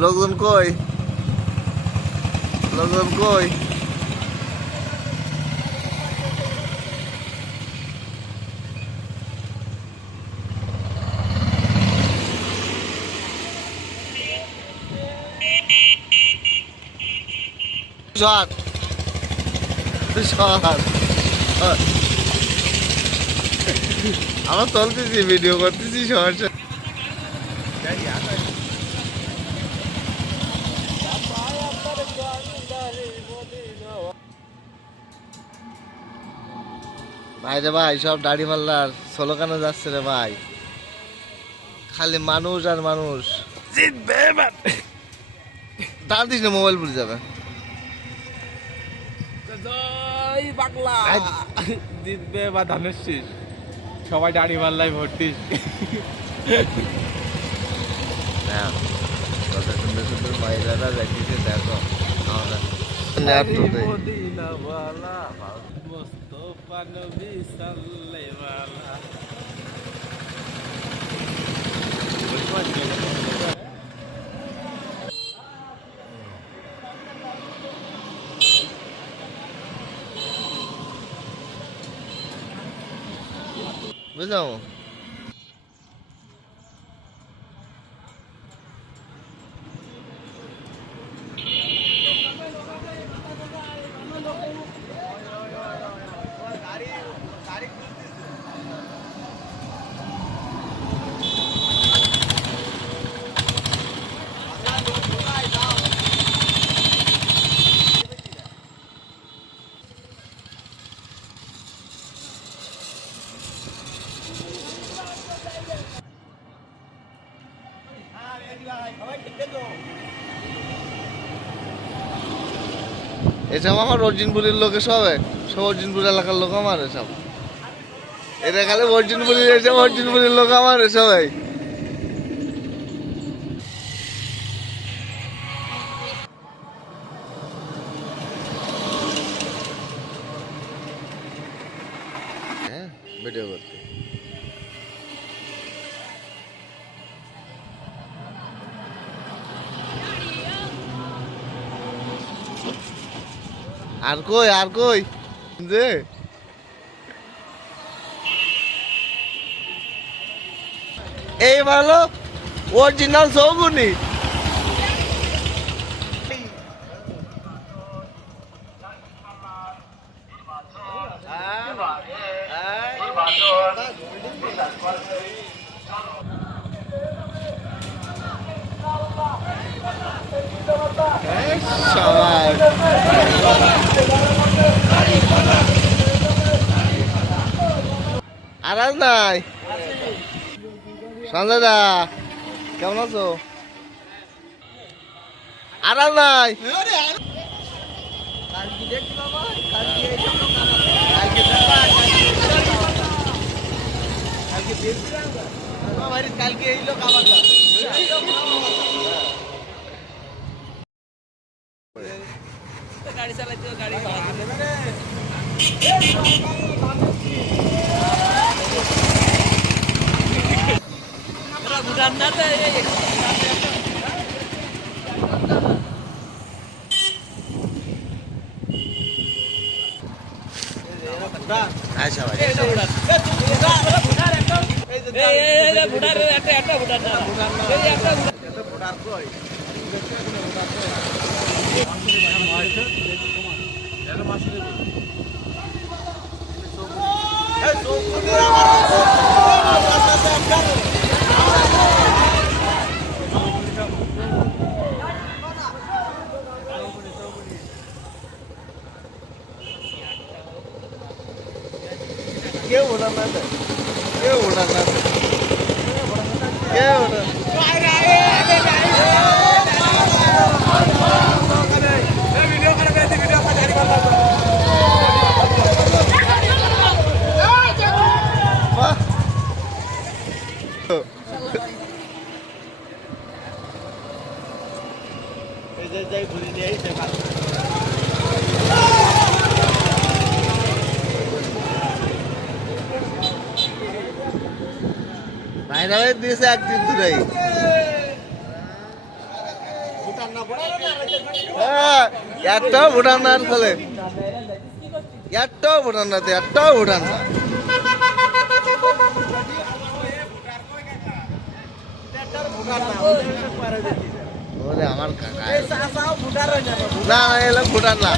লোকজন কই? লোকজন কই? শট শট আমরা চলতেছি, ভিডিও করতেছি সমস্যা। ভাই রে ভাই, সব দাড়ি মাল্লার স্লোগানে যাচ্ছে রে ভাই, খালি মানুষ আর মানুষ। জিতবে এবার। দাঁড় দিস না, মোবাইল পড়ে যাবে। জয় বাংলা, জিতবে বা ধানের শীষ, সবাই দাড়ি মাল্লাই ভর্তি। হ্যাঁ, কত সুন্দর সুন্দর মহিলারা দেখতেছে, দেখো আমরা বুঝলাম। এসব আমার অর্জুনপুরের লোকে সব সব অর্জুনপুর এলাকার লোক আমার এসব। এটা খালি অর্জুনপুরের, এসব অর্জুনপুরের লোক আমার সবাই। হ্যাঁ, ভিডিও করতে। আর কই, আর কই যে এই ভালো অরিজিনাল সৌগুনি। আর আজ নাই সঞ্জয় দা, কেমন আছো? আর আজ নাই। কালকে এই লোক আবার গাড়ি চালাইতে, গাড়ি ভুটান না তো আচ্ছা ভাই, কেউ ওঠার না, কেউ ওঠার না, কেউ ওঠার। বাইরে দিয়েছে একদিন দূরেই। হ্যাঁ, একটাও ভুটান না আর ফলে একটাও ভুটান না, একটাও ভুটান না। ওরে আমার কাকা না, এলাম ভুটান না।